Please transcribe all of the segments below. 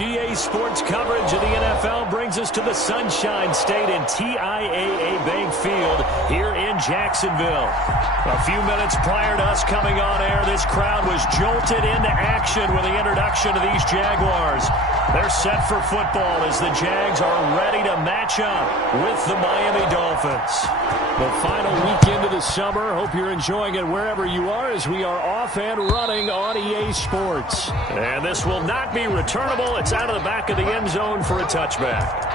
EA Sports coverage of the NFL brings us to the Sunshine State and TIAA Bank Field here in Jacksonville. A few minutes prior to us coming on air, this crowd was jolted into action with the introduction of these Jaguars. They're set for football as the Jags are ready to match up with the Miami Dolphins. The final weekend of the summer. Hope you're enjoying it wherever you are as we are off and running on EA Sports. And this will not be returnable. It's out of the back of the end zone for a touchback.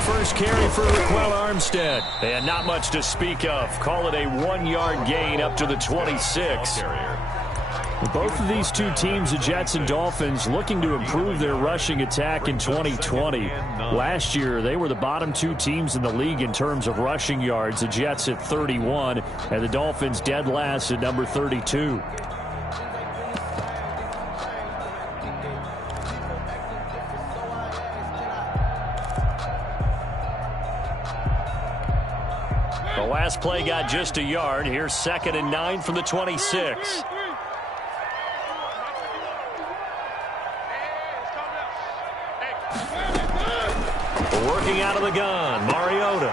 First carry for Raquel Armstead. And not much to speak of. Call it a 1-yard gain up to the 26. Both of these two teams, the Jets and Dolphins, looking to improve their rushing attack in 2020. Last year, they were the bottom two teams in the league in terms of rushing yards. The Jets at 31 and the Dolphins dead last at number 32. The last play got just a yard. Here's 2nd and 9 from the 26. Working out of the gun, Mariota.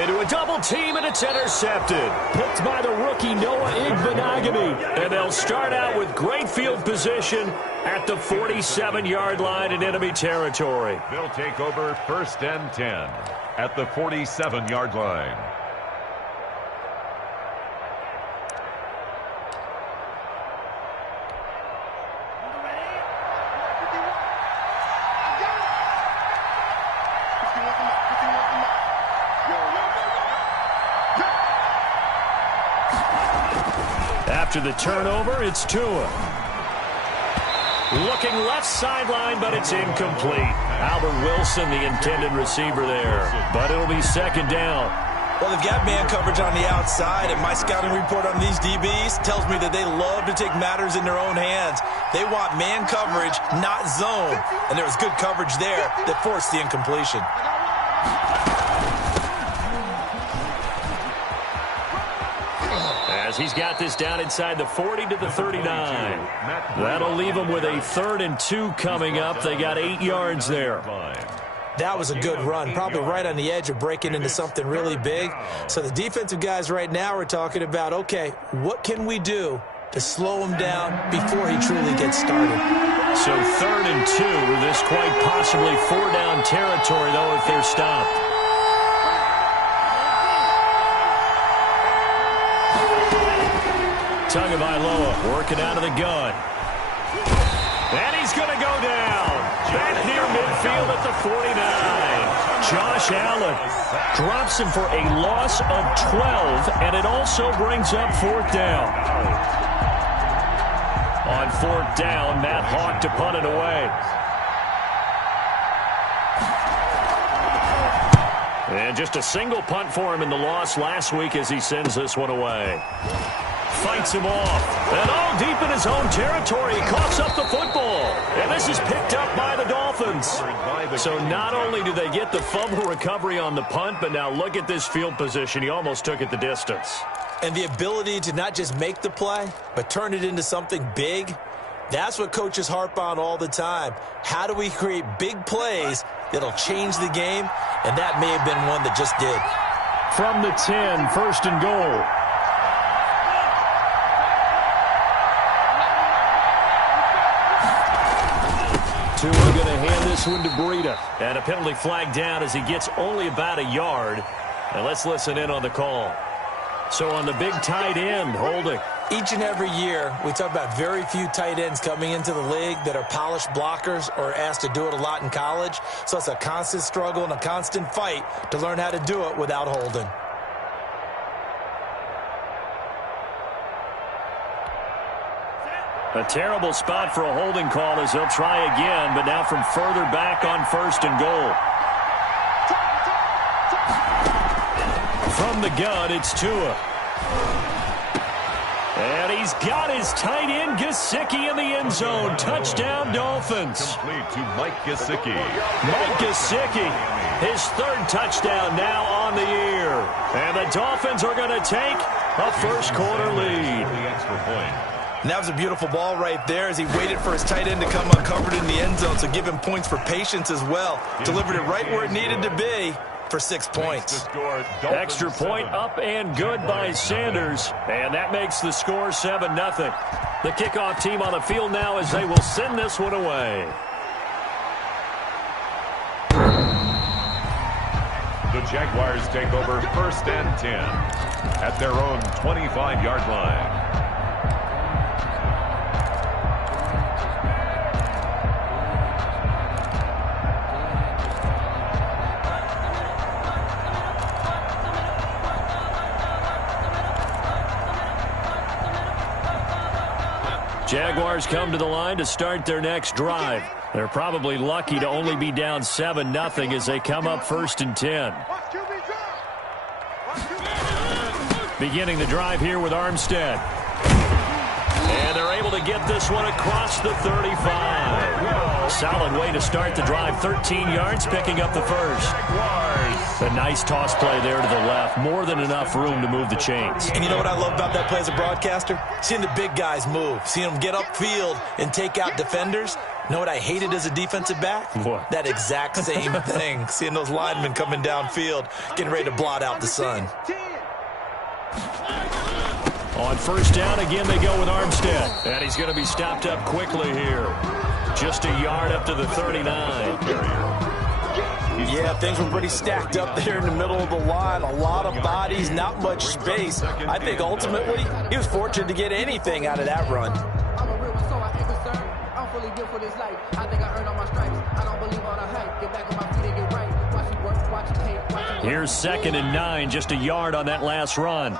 Into a double team, and it's intercepted. Picked by the rookie Noah Igbenogany. And they'll start out with great field position at the 47-yard line in enemy territory. They'll take over 1st and 10 at the 47-yard line. After the turnover, it's Tua. Looking left sideline, but it's incomplete. Albert Wilson, the intended receiver there. But it'll be 2nd down. Well, they've got man coverage on the outside, and my scouting report on these DBs tells me that they love to take matters in their own hands. They want man coverage, not zone. And there was good coverage there that forced the incompletion. He's got this down inside the 40 to the 39. That'll leave him with a 3rd and 2 coming up. They got 8 yards there. That was a good run, probably right on the edge of breaking into something really big. So the defensive guys right now are talking about, okay, what can we do to slow him down before he truly gets started? So 3rd and 2, this quite possibly 4-down territory, though, if they're stopped. Tagovailoa working out of the gun. And he's going to go down. Back near midfield at the 49. Josh Allen drops him for a loss of 12, and it also brings up 4th down. On 4th down, Matt Hawk to punt it away. And just a single punt for him in the loss last week as he sends this one away. Fights him off. And all deep in his own territory. He coughs up the football. And this is picked up by the Dolphins. So not only do they get the fumble recovery on the punt, but now look at this field position. He almost took it the distance. And the ability to not just make the play, but turn it into something big, that's what coaches harp on all the time. How do we create big plays that'll change the game? And that may have been one that just did. From the 10, 1st and goal. Tua going to hand this one to Breida. And a penalty flag down as he gets only about a yard. And let's listen in on the call. So on the big tight end, holding. Each and every year, we talk about very few tight ends coming into the league that are polished blockers or asked to do it a lot in college. So it's a constant struggle and a constant fight to learn how to do it without holding. A terrible spot for a holding call as they'll try again, but now from further back on 1st and goal. From the gun, it's Tua. And he's got his tight end, Gesicki, in the end zone. Touchdown, Dolphins. Complete to Mike Gesicki. Mike Gesicki, his third touchdown now on the year. And the Dolphins are going to take a first-quarter lead. The extra point. And that was a beautiful ball right there as he waited for his tight end to come uncovered in the end zone, so give him points for patience as well. Delivered it right where it needed to be for 6 points. Extra point up and good by Sanders. And that makes the score 7-0. The kickoff team on the field now as they will send this one away. The Jaguars take over 1st and 10 at their own 25-yard line. Jaguars come to the line to start their next drive. They're probably lucky to only be down 7-0 as they come up 1st and 10. Beginning the drive here with Armstead. And they're able to get this one across the 35. Solid way to start the drive. 13 yards, picking up the first. A nice toss play there to the left. More than enough room to move the chains. And you know what I love about that play as a broadcaster? Seeing the big guys move. Seeing them get upfield and take out defenders. You know what I hated as a defensive back? What? That exact same thing. Seeing those linemen coming downfield, getting ready to blot out the sun. On 1st down, again, they go with Armstead. And he's going to be stopped up quickly here. Just a yard up to the 39. Yeah, things were pretty stacked up there in the middle of the line. A lot of bodies, not much space. I think ultimately he was fortunate to get anything out of that run. Here's 2nd and 9, just a yard on that last run.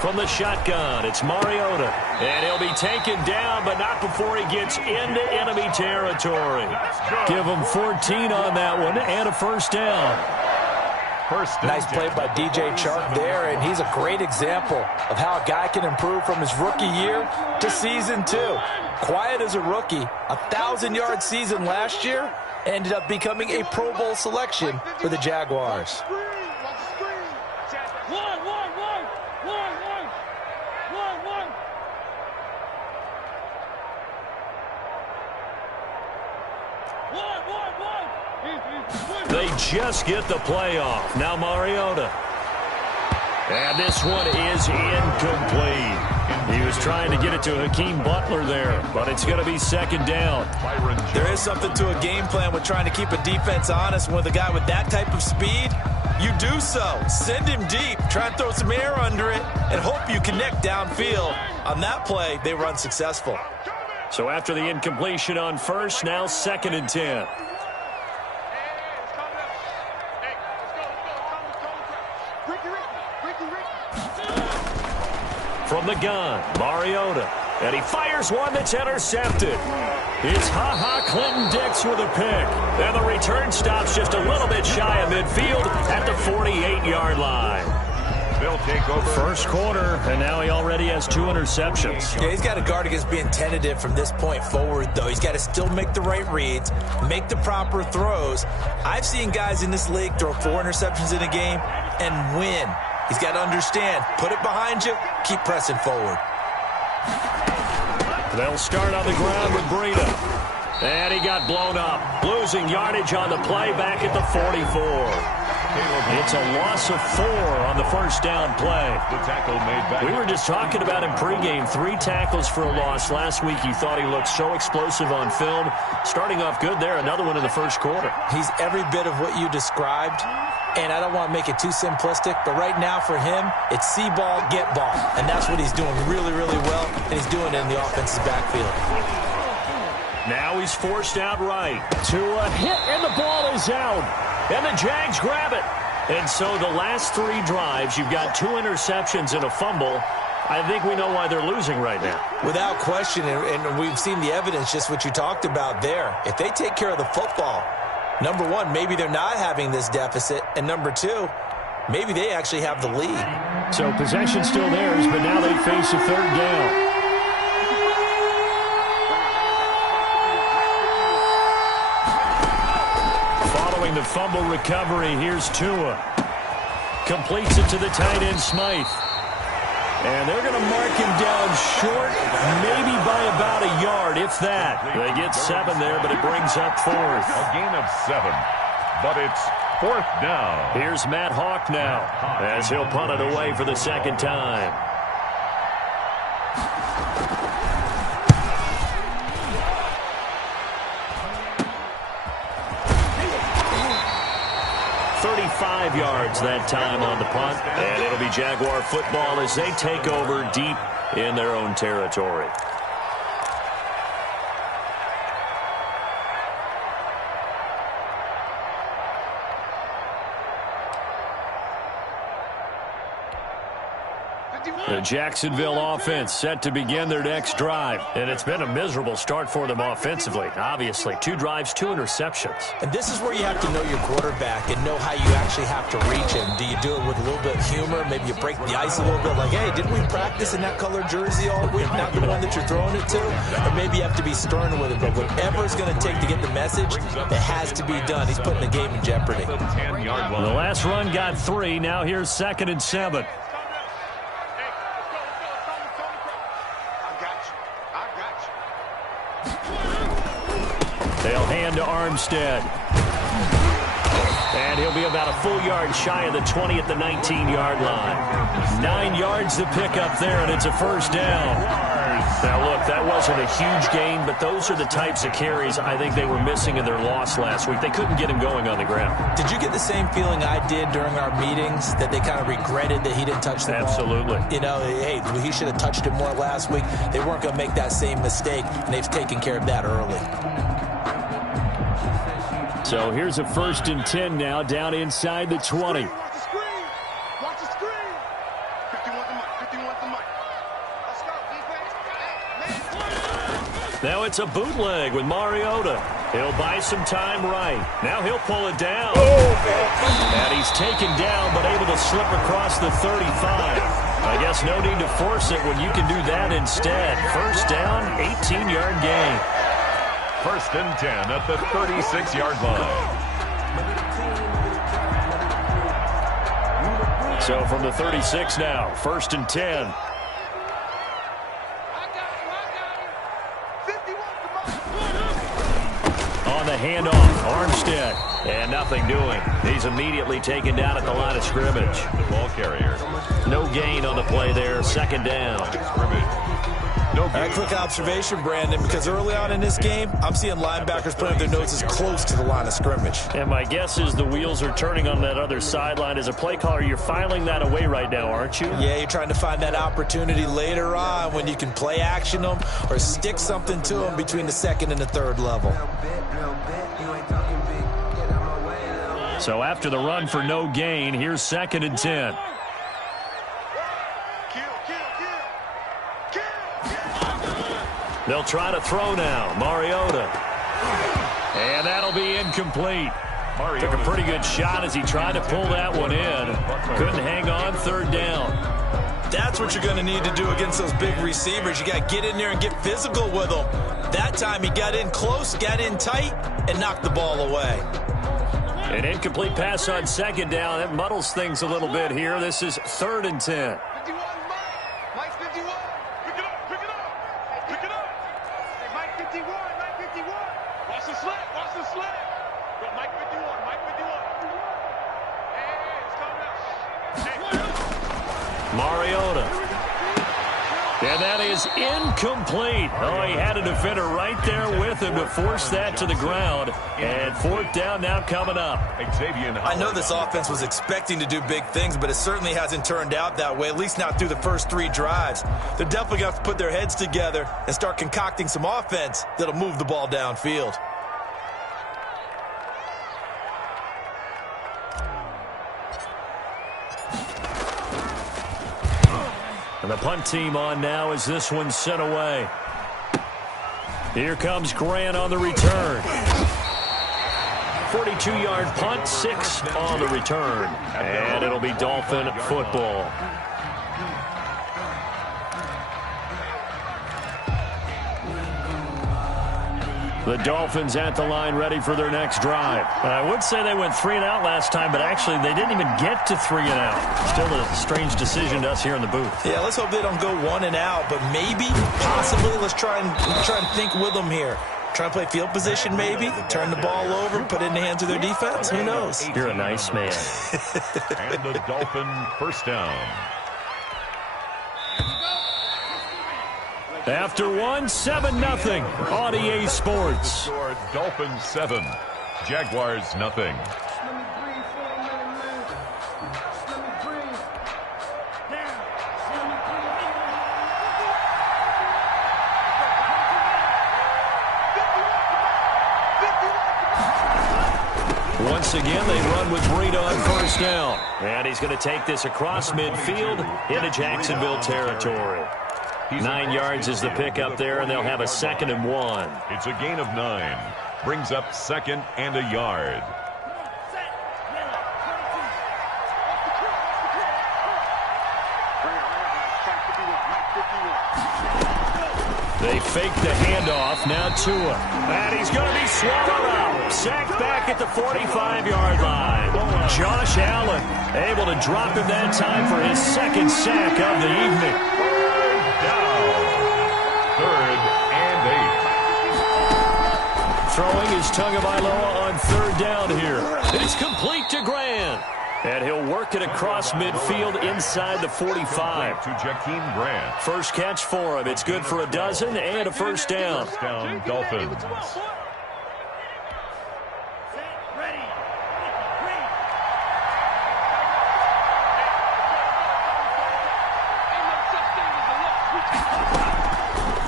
From the shotgun, it's Mariota. And he'll be taken down, but not before he gets into enemy territory. Give him 14 on that one and a 1st down. Nice play by DJ Chark there, and he's a great example of how a guy can improve from his rookie year to season 2. Quiet as a rookie, 1,000-yard season last year, ended up becoming a Pro Bowl selection for the Jaguars. They just get the play off. Now Mariota. And this one is incomplete. He was trying to get it to Hakeem Butler there, but it's going to be 2nd down. There is something to a game plan with trying to keep a defense honest. With a guy with that type of speed, you do so. Send him deep. Try and throw some air under it and hope you connect downfield. On that play, they were unsuccessful. So after the incompletion on 1st, now 2nd and 10. From the gun, Mariota. And he fires one that's intercepted. It's Clinton Dix with a pick. And the return stops just a little bit shy of midfield at the 48-yard line. They'll take over. 1st quarter, and now he already has 2 interceptions. Yeah, he's got to guard against being tentative from this point forward, though. He's got to still make the right reads, make the proper throws. I've seen guys in this league throw 4 interceptions in a game and win. He's got to understand, put it behind you, keep pressing forward. They'll start on the ground with Breida. And he got blown up, losing yardage on the play back at the 44. It's a loss of 4 on the 1st down play. The tackle made back. We were just talking about him pregame. 3 tackles for a loss. Last week you thought he looked so explosive on film. Starting off good there, another one in the 1st quarter. He's every bit of what you described, and I don't want to make it too simplistic, but right now for him, it's see ball, get ball. And that's what he's doing really, really well, and he's doing it in the offense's backfield. Now he's forced out right to a hit, and the ball is out. And the Jags grab it. And so the last 3 drives, you've got 2 interceptions and a fumble. I think we know why they're losing right now. Without question, and we've seen the evidence, just what you talked about there. If they take care of the football, number one, maybe they're not having this deficit, and number two, maybe they actually have the lead. So possession still theirs, but now they face a third down. Following the fumble recovery, here's Tua. Completes it to the tight end, Smythe. And they're going to mark him down short, maybe by about a yard, if that. They get 7 there, but it brings up 4th. A gain of 7, but it's 4th down. Here's Matt Hawk now, as he'll punt it away for the second time. Yards that time on the punt, and it'll be Jaguar football as they take over deep in their own territory. The Jacksonville offense set to begin their next drive. And it's been a miserable start for them offensively. Obviously, 2 drives, 2 interceptions. And this is where you have to know your quarterback and know how you actually have to reach him. Do you do it with a little bit of humor? Maybe you break the ice a little bit like, hey, didn't we practice in that colored jersey all week? Not the one that you're throwing it to? Or maybe you have to be stern with it. But whatever it's going to take to get the message, it has to be done. He's putting the game in jeopardy. The last run got 3. Now here's 2nd and 7. They'll hand to Armstead. And he'll be about a full yard shy of the 20 at the 19-yard line. 9 yards to pick up there, and it's a first down. Now, look, that wasn't a huge gain, but those are the types of carries I think they were missing in their loss last week. They couldn't get him going on the ground. Did you get the same feeling I did during our meetings, that they kind of regretted that he didn't touch the ball? Absolutely. You know, hey, he should have touched it more last week. They weren't going to make that same mistake, and they've taken care of that early. So here's a 1st and 10 now, down inside the 20. Now it's a bootleg with Mariota. He'll buy some time right. Now he'll pull it down. And he's taken down, but able to slip across the 35. I guess no need to force it when you can do that instead. First down, 18-yard gain. 1st and 10 at the 36-yard line. So from the 36 now, 1st and 10. On the handoff, Armstead. And nothing doing. He's immediately taken down at the line of scrimmage. The ball carrier. No gain on the play there, 2nd down. Scrimmage. No gain. All right, quick observation, Brandon, because early on in this game, I'm seeing linebackers putting their noses close to the line of scrimmage. And my guess is the wheels are turning on that other sideline. As a play caller, you're filing that away right now, aren't you? Yeah, you're trying to find that opportunity later on when you can play action them or stick something to them between the 2nd and the 3rd level. So after the run for no gain, here's 2nd and 10. They'll try to throw now. Mariota. And that'll be incomplete. Took a pretty good shot as he tried to pull that one in. Couldn't hang on, 3rd down. That's what you're going to need to do against those big receivers. You got to get in there and get physical with them. That time he got in close, got in tight, and knocked the ball away. An incomplete pass on 2nd down. That muddles things a little bit here. This is 3rd and 10. Mariota. And that is incomplete. Oh, he had a defender right there with him to force that to the ground. And 4th down now coming up. I know this offense was expecting to do big things, but it certainly hasn't turned out that way, at least not through the first 3 drives. They're definitely going to have to put their heads together and start concocting some offense that'll move the ball downfield. And the punt team on now as this one's sent away. Here comes Grant on the return. 42-yard punt, 6 on the return. And it'll be Dolphin football. The Dolphins at the line ready for their next drive. I would say they went 3 and out last time, but actually they didn't even get to 3 and out. Still a strange decision to us here in the booth. Yeah, let's hope they don't go 1 and out, but maybe, possibly, let's try and think with them here. Try and play field position maybe, turn the ball over, put it in the hands of their defense. Who knows? You're a nice man. And the Dolphin first down. After 1, 7-0 on EA Sports. Dolphins 7, Jaguars nothing. Once again, they run with Breida on first down. And he's going to take this across midfield into Jacksonville territory. 9 yards is the pickup there, and they'll have a 2nd and 1. It's a gain of 9. Brings up 2nd and a yard. They fake the handoff. Now Tua. And he's going to be swallowed up. Sacked back at the 45-yard line. Josh Allen able to drop him that time for his 2nd sack of the evening. Throwing is Tagovailoa on 3rd down here. It's complete to Grant. And he'll work it across midfield inside the 45. To Jakeem Grant. First catch for him. It's good for a dozen and a first down. First down, Dolphins.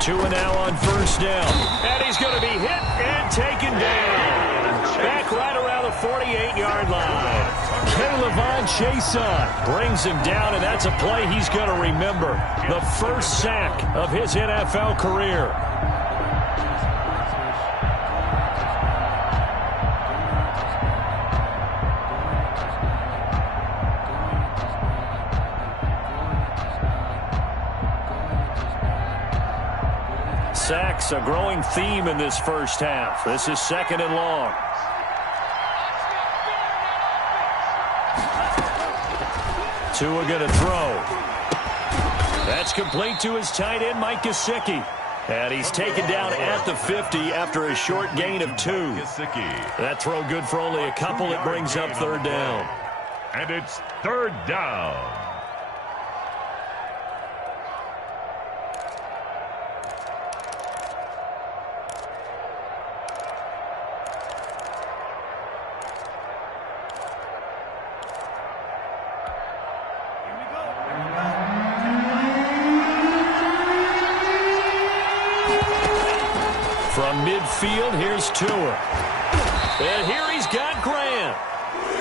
Tua now on first down. And he's going to be hit and taken down. Back right around the 48-yard line. K'Lavon Chaisson brings him down, and that's a play he's going to remember. The first sack of his NFL career. Sacks, a growing theme in this first half. This is 2nd and long. Tua going to throw. That's complete to his tight end, Mike Gesicki. And he's taken down at the 50 after a short gain of 2. That throw good for only a couple. It brings up 3rd down. And it's 3rd down. From midfield, here's Tua. And here he's got Grant.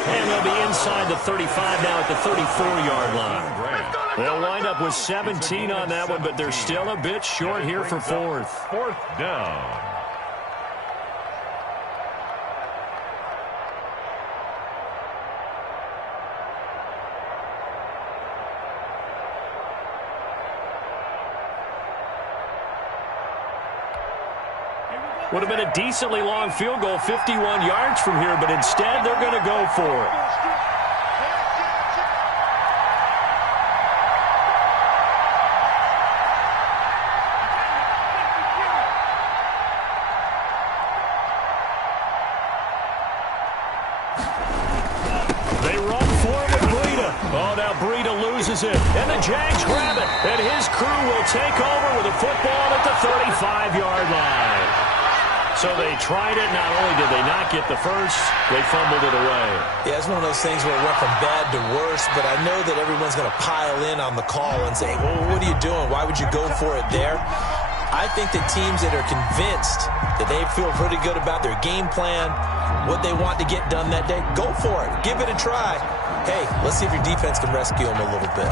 And they'll be inside the 35 now at the 34-yard line. They'll wind up with 17 on that one, but they're still a bit short here for 4th. 4th down. Would have been a decently long field goal, 51 yards from here, but instead they're going to go for it. They run for it with Breida. Oh, now Breida loses it, and the Jags grab it, and his crew will take over with a football at the 35-yard line. So they tried it. Not only did they not get the first, they fumbled it away. Yeah, it's one of those things where it went from bad to worse, but I know that everyone's going to pile in on the call and say, well, what are you doing? Why would you go for it there? I think that teams that are convinced that they feel pretty good about their game plan, what they want to get done that day, go for it. Give it a try. Hey, let's see if your defense can rescue them a little bit.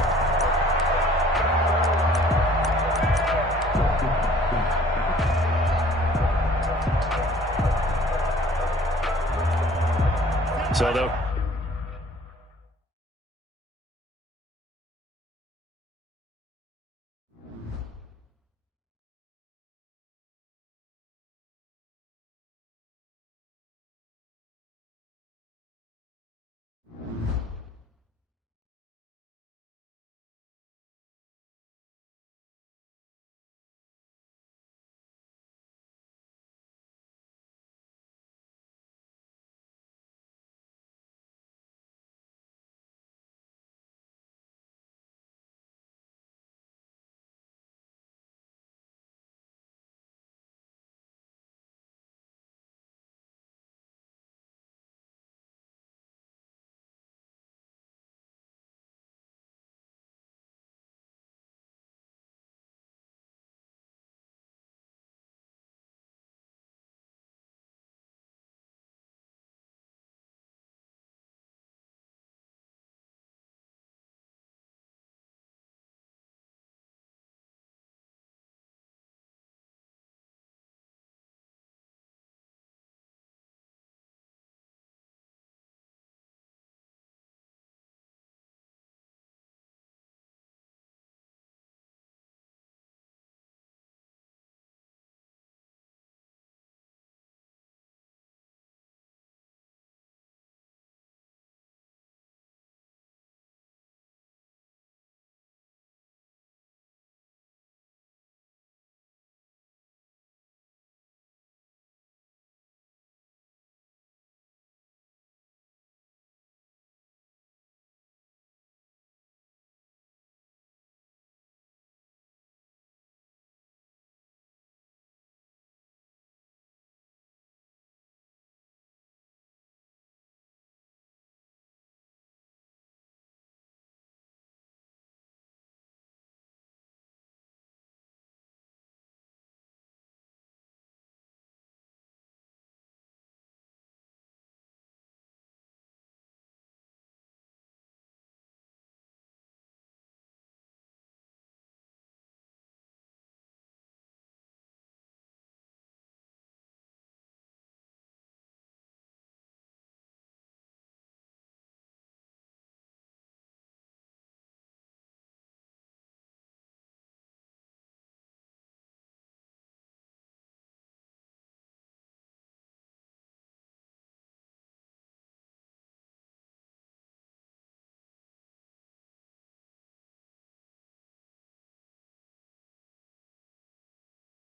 So they'll